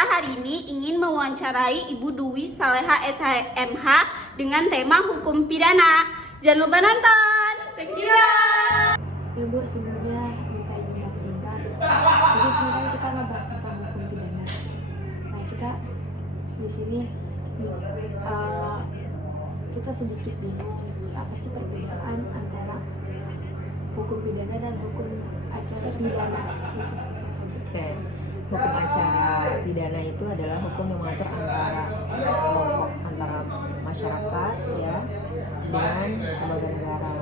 Kita hari ini ingin mewawancarai Ibu Dwi Saleha SHMH dengan tema hukum pidana. Jangan lupa nonton. Ya Bu, sebelumnya minta izin yang sebentar. Jadi sebenarnya kita ngebahas tentang hukum pidana. Nah kita di sini kita sedikit bingung apa sih perbedaan antara hukum pidana dan hukum acara pidana. Oke, hukum acara pidana itu adalah hukum yang mengatur antara kelompok antara masyarakat ya dengan lembaga negara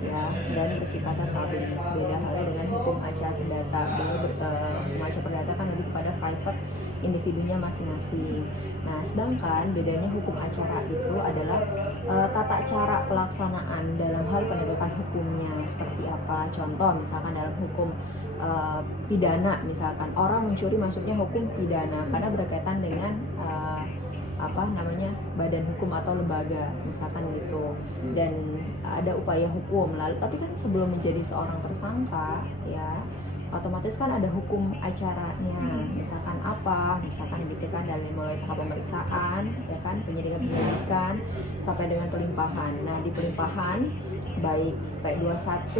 ya dan bersifat publik. Beda halnya dengan hukum acara perdata. Hukum acara perdata kan lebih kepada private individunya masing-masing. Nah, sedangkan bedanya hukum acara itu adalah tata cara pelaksanaan dalam hal penegakan hukumnya seperti apa. Contoh misalkan dalam hukum pidana, misalkan orang mencuri masuknya hukum pidana karena berkaitan dengan badan hukum atau lembaga misalkan gitu, dan ada upaya hukum lalu, tapi kan sebelum menjadi seorang tersangka ya otomatis kan ada hukum acaranya, misalkan gitu kan, dari mulai tahap pemeriksaan ya kan, penyidikan sampai dengan pelimpahan. Nah, di pelimpahan baik P21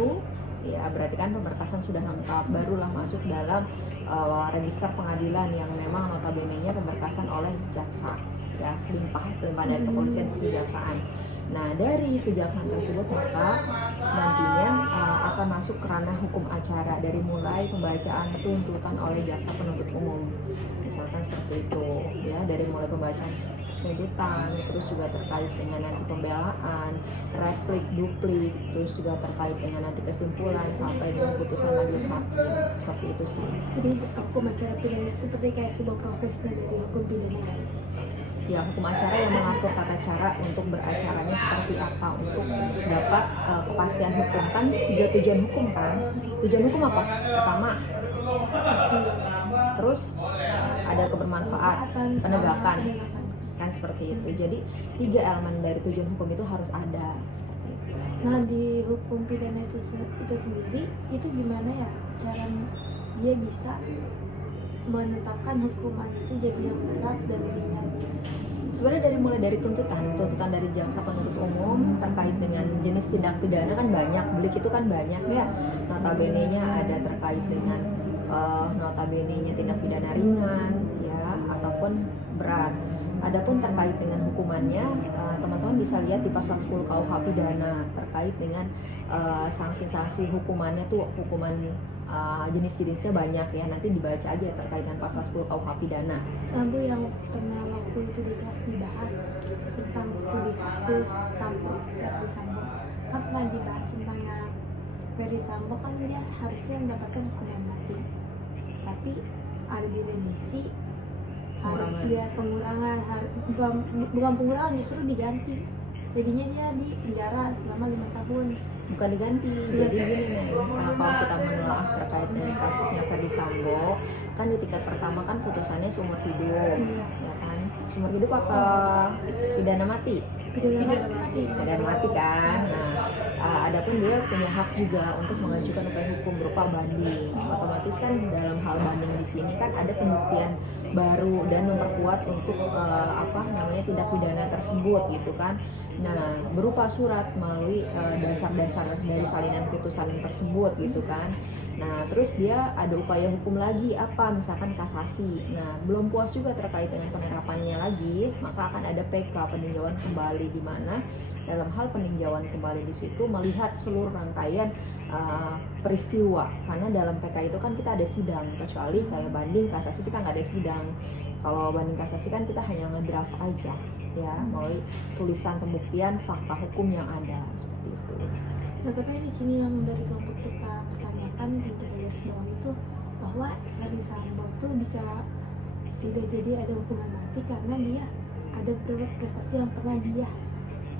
ya berarti kan pemberkasan sudah lengkap, barulah masuk dalam register pengadilan yang memang notabene-nya pemberkasan oleh jaksa ya, limpahan dari kepolisian ke kejaksaan. Nah, dari kejaksaan tersebut maka nantinya akan masuk ke ranah hukum acara dari mulai pembacaan tuntutan oleh jaksa penuntut umum, misalkan seperti itu ya, dari mulai pembacaan tuntutan, terus juga terkait dengan nanti pembelaan, replik, duplik, terus juga terkait dengan nanti kesimpulan sampai dengan putusan majelis hakim, seperti itu sih. Jadi hukum acara pidana seperti kayak sebuah prosesnya dari hukum pidana. Ya, hukum acara yang mengatur tata cara untuk beracaranya seperti apa untuk dapat kepastian hukum. Kan 3 tujuan hukum kan. Tujuan hukum apa? Pertama, terus ada kebermanfaatan, penegakan, kan seperti itu. Jadi 3 elemen dari tujuan hukum itu harus ada seperti itu. Nah, di hukum pidana itu sendiri itu gimana ya cara dia bisa menetapkan hukuman itu jadi yang berat dan ringan? Sebenarnya mulai dari tuntutan dari jaksa penuntut umum terkait dengan jenis tindak pidana kan banyak, delik itu kan banyak ya. Notabene-nya ada terkait dengan notabene-nya tindak pidana ringan ya ataupun berat. Adapun terkait dengan hukumannya, teman-teman bisa lihat di pasal 10 KUH pidana terkait dengan sanksi-sanksi hukumannya tuh, hukuman jenis-jenisnya banyak ya, nanti dibaca aja terkait dengan pasal 10 KUH pidana. Bu, yang pernah waktu itu di kelas dibahas tentang studi kasus Sambo, Ferdy Sambo, kan pernah dibahas tentang yang Ferdy Sambo kan dia harusnya mendapatkan hukuman mati, tapi ada di remisi, harus dia pengurangan, bukan pengurangan, justru diganti, jadinya dia di penjara selama 5 tahun. Bukan diganti, jadi gini nih, kalau kita menelaah terkait dengan kasusnya Ferdy Sambo, kan di tingkat pertama kan putusannya seumur hidup, ya kan, seumur hidup apa pidana mati? Pidana mati kan. Nah, adapun dia punya hak juga untuk mengajukan upaya hukum berupa banding. Otomatis kan dalam hal banding di sini kan ada pembuktian baru dan memperkuat untuk tindak pidana tersebut gitu kan. Nah, berupa surat melalui dasar-dasar dari salinan putusan tersebut gitu kan. Nah, terus dia ada upaya hukum lagi apa, misalkan kasasi. Nah, belum puas juga terkait dengan penerapannya lagi, maka akan ada PK, peninjauan kembali, di mana dalam hal peninjauan kembali di situ melihat seluruh rangkaian peristiwa, karena dalam PK itu kan kita ada sidang, kecuali kayak banding kasasi kita nggak ada sidang. Kalau banding kasasi kan kita hanya ngedraft aja ya, melalui tulisan pembuktian fakta hukum yang ada seperti itu. Nah, tapi di sini yang dari kelompok kita pertanyakan yang kita garis bawah itu bahwa Ferdy Sambo itu bisa tidak jadi ada hukuman mati karena dia ada beberapa prestasi yang pernah dia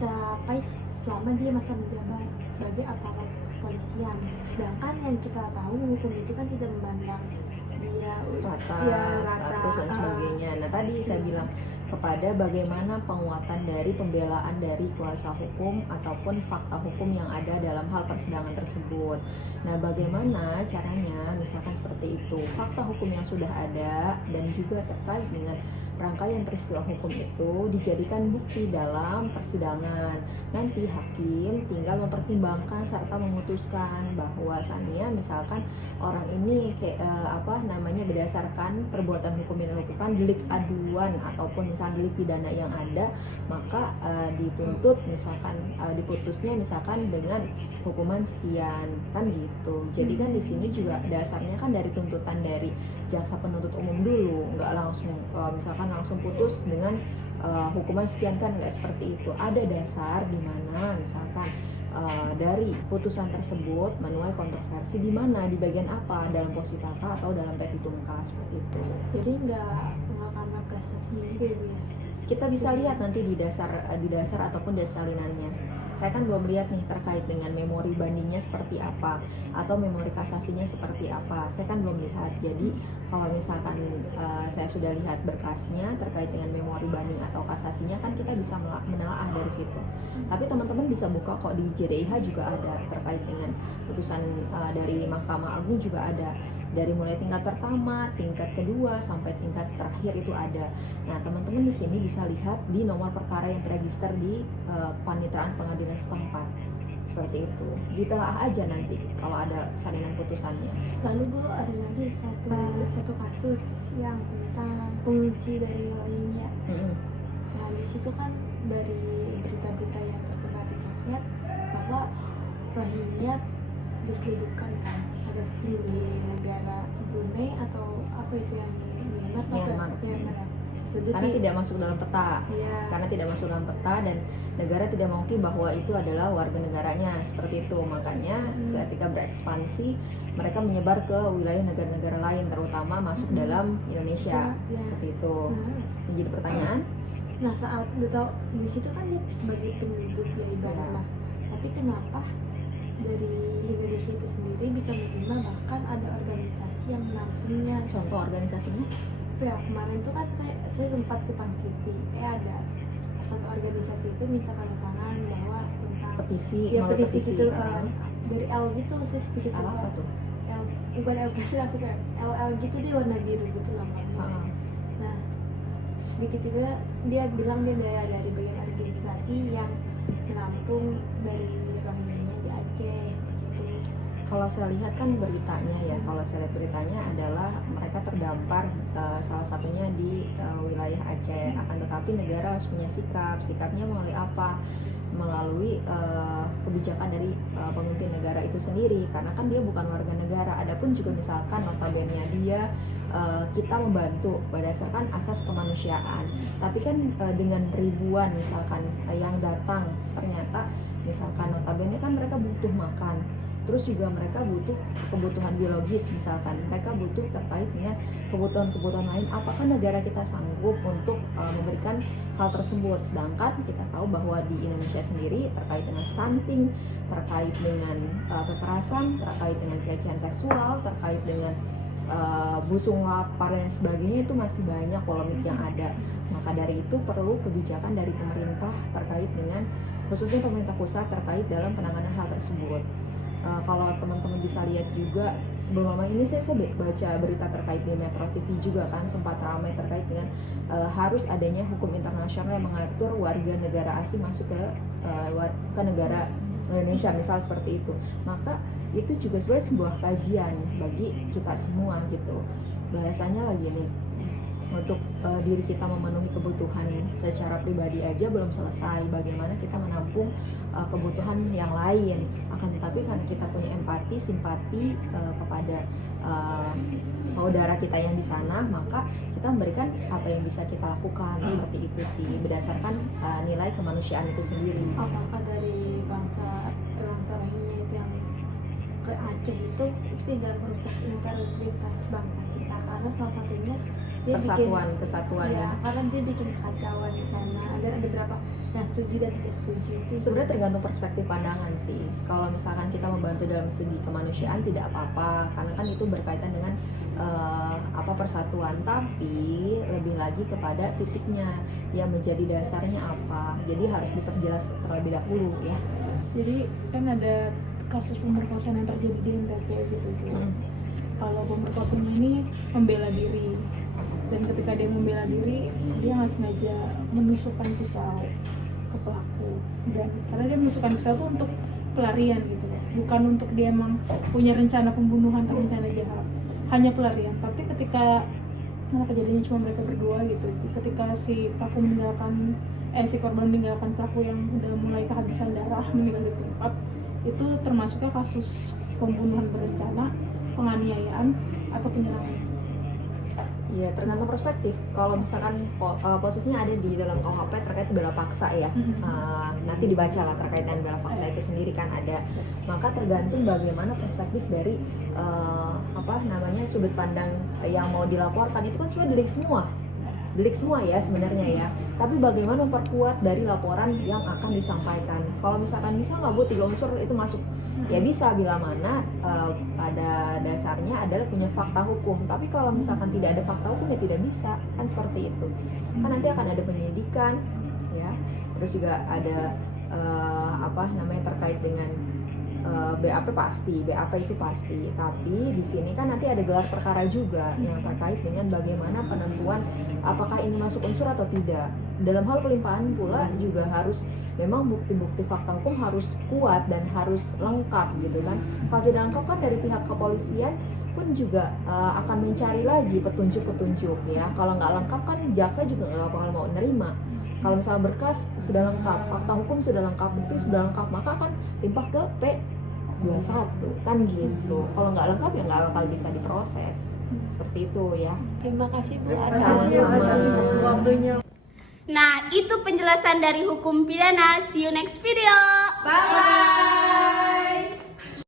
capai selama dia masa menjabat sebagai aparat kepolisian. Sedangkan yang kita tahu hukum itu kan tidak memandang dia status dan sebagainya. Nah, tadi saya bilang kepada bagaimana penguatan dari pembelaan dari kuasa hukum ataupun fakta hukum yang ada dalam hal persidangan tersebut. Nah, bagaimana caranya misalkan seperti itu, fakta hukum yang sudah ada dan juga terkait dengan rangkaian peristiwa hukum itu dijadikan bukti dalam persidangan. Nanti hakim tinggal mempertimbangkan serta memutuskan bahwasannya misalkan orang ini berdasarkan perbuatan hukum yang dilakukan, delik aduan ataupun misalkan delik pidana yang ada, maka dituntut misalkan diputusnya misalkan dengan hukuman sekian, kan gitu. Jadi kan di sini juga dasarnya kan dari tuntutan dari jaksa penuntut umum dulu, nggak langsung misalkan langsung putus dengan hukuman sekian, kan nggak seperti itu. Ada dasar di mana misalkan dari putusan tersebut menuai kontroversi di mana, di bagian apa, dalam positata atau dalam petitum kas, seperti itu. Jadi nggak karena prestasi gitu ya Bu ya? Kita bisa lihat nanti di dasar ataupun desalinannya. Saya kan belum lihat nih terkait dengan memori bandingnya seperti apa atau memori kasasinya seperti apa. Saya kan belum lihat. Jadi kalau misalkan saya sudah lihat berkasnya terkait dengan memori banding atau kasasinya, kan kita bisa menelaah dari situ. Tapi teman-teman bisa buka kok di JDIH juga ada terkait dengan putusan dari Mahkamah Agung juga ada. Dari mulai tingkat pertama, tingkat kedua, sampai tingkat terakhir itu ada. Nah, teman-teman di sini bisa lihat di nomor perkara yang terregister di paniteraan pengadilan setempat. Seperti itu. Ditelaah aja nanti kalau ada salinan putusannya. Lalu Bu, ada lagi satu kasus yang tentang pengungsi dari Rohingya. Nah, di situ kan dari berita-berita yang tersebar di sosmed bahwa Rohingya diseludupkan kan, ada di negara Brunei atau apa itu yang di Myanmar. Karena tidak masuk dalam peta. Ya. Karena tidak masuk dalam peta dan negara tidak mengakui bahwa itu adalah warga negaranya, seperti itu. Makanya ketika berekspansi mereka menyebar ke wilayah negara-negara lain, terutama masuk dalam Indonesia, Ya. seperti itu. Nah, Ini jadi pertanyaan. nah saat di situ kan dia sebagai penyelidik ya ibaratnya. Tapi kenapa dari Indonesia itu sendiri bisa menerima, bahkan ada organisasi yang menampungnya? Contoh organisasinya? Ya, kemarin tuh kan saya sempat ke Tang City, ada satu organisasi itu minta tanda tangan bahwa tentang Petisi, ya melalui petisi gitu kan? dari L gitu, saya sedikit Apa lupa. tuh? L, bukan L kasih langsung kan LL gitu, dia warna biru gitu lamanya. Nah, sedikit juga dia bilang dia dari bagian organisasi yang menampung dari Rohingya di Aceh gitu. Kalau saya lihat kan beritanya ya, kalau saya lihat beritanya adalah mereka terdampar salah satunya di wilayah Aceh. Akan tetapi negara harus punya sikapnya melalui apa? Melalui kebijakan dari pemimpin negara itu sendiri, karena kan dia bukan warga negara. Adapun juga misalkan notabene dia kita membantu berdasarkan asas kemanusiaan, tapi kan dengan ribuan misalkan yang datang, ternyata misalkan notabene kan mereka butuh makan, terus juga mereka butuh kebutuhan biologis, misalkan mereka butuh terkait dengan kebutuhan-kebutuhan lain. Apakah negara kita sanggup untuk memberikan hal tersebut? Sedangkan kita tahu bahwa di Indonesia sendiri terkait dengan stunting, terkait dengan kekerasan, terkait dengan pelecehan seksual, terkait dengan busung lapar dan sebagainya, itu masih banyak polemik yang ada. Maka dari itu perlu kebijakan dari pemerintah terkait dengan, khususnya pemerintah pusat terkait dalam penanganan hal tersebut. Kalau teman-teman bisa lihat juga, belum lama ini saya baca berita terkait di Metro TV juga kan, sempat ramai terkait dengan harus adanya hukum internasional yang mengatur warga negara asing masuk ke negara Indonesia, misal seperti itu. Maka itu juga sebenarnya sebuah kajian bagi kita semua gitu. Bahasanya lagi nih, untuk diri kita memenuhi kebutuhan secara pribadi aja belum selesai, bagaimana kita menampung kebutuhan yang lain. Akan tetapi karena kita punya empati, simpati kepada saudara kita yang di sana, maka kita memberikan apa yang bisa kita lakukan, seperti itu sih, berdasarkan nilai kemanusiaan itu sendiri. Apakah dari bangsa Rohingya itu yang ke Aceh itu tidak merusak integritas bangsa kita, karena salah satunya dia Kesatuan ya, karena dia bikin kekacauan di sana. Ada beberapa yang setuju dan tidak setuju itu Sebenarnya tergantung perspektif pandangan sih. Kalau misalkan kita membantu dalam segi kemanusiaan tidak apa-apa, karena kan itu berkaitan dengan persatuan. Tapi lebih lagi kepada titiknya yang menjadi dasarnya apa. Jadi harus diperjelas terlebih dahulu ya. Jadi kan ada kasus pemerkosaan yang terjadi di NTT gitu. Kalau pemerkosanya ini membela diri, dan ketika dia membela diri dia nggak sengaja menusukkan pisau ke pelaku, dan karena dia menusukkan pisau itu untuk pelarian gitu, bukan untuk dia emang punya rencana pembunuhan atau rencana jahat, hanya pelarian. Tapi ketika kejadiannya cuma mereka berdua gitu, ketika si korban meninggalkan pelaku yang udah mulai kehabisan darah, meninggal di tempat, itu termasuknya kasus pembunuhan berencana, penganiayaan, atau penyerangan. Iya, tergantung perspektif. Kalau misalkan posisinya ada di dalam KUHP terkait bela paksa ya, nanti dibaca lah terkait dengan bela paksa itu sendiri kan ada. Maka tergantung bagaimana perspektif dari sudut pandang yang mau dilaporkan. Itu kan sebenarnya delik semua ya sebenarnya ya. Tapi bagaimana memperkuat dari laporan yang akan disampaikan. Kalau misalkan bisa nggak Bu 3 unsur itu masuk, ya bisa bila mana pada dasarnya adalah punya fakta hukum. Tapi kalau misalkan tidak ada fakta hukum ya tidak bisa, kan seperti itu. Kan nanti akan ada penyelidikan ya, terus juga ada terkait dengan BAP itu pasti. Tapi di sini kan nanti ada gelar perkara juga yang terkait dengan bagaimana penentuan apakah ini masuk unsur atau tidak. Dalam hal pelimpahan pula juga harus memang bukti-bukti fakta hukum harus kuat dan harus lengkap gitu kan. Kalau tidak lengkap kan dari pihak kepolisian pun juga akan mencari lagi petunjuk-petunjuk ya. Kalau nggak lengkap kan jaksa juga nggak bakal mau nerima. Kalau misalnya berkas sudah lengkap, fakta hukum sudah lengkap, bukti sudah lengkap, maka akan limpah ke P21 kan gitu. Kalau nggak lengkap ya nggak bakal bisa diproses. Seperti itu ya. Terima kasih Bu Sama-sama. waktunya. Nah, itu penjelasan dari hukum pidana. See you next video. Bye.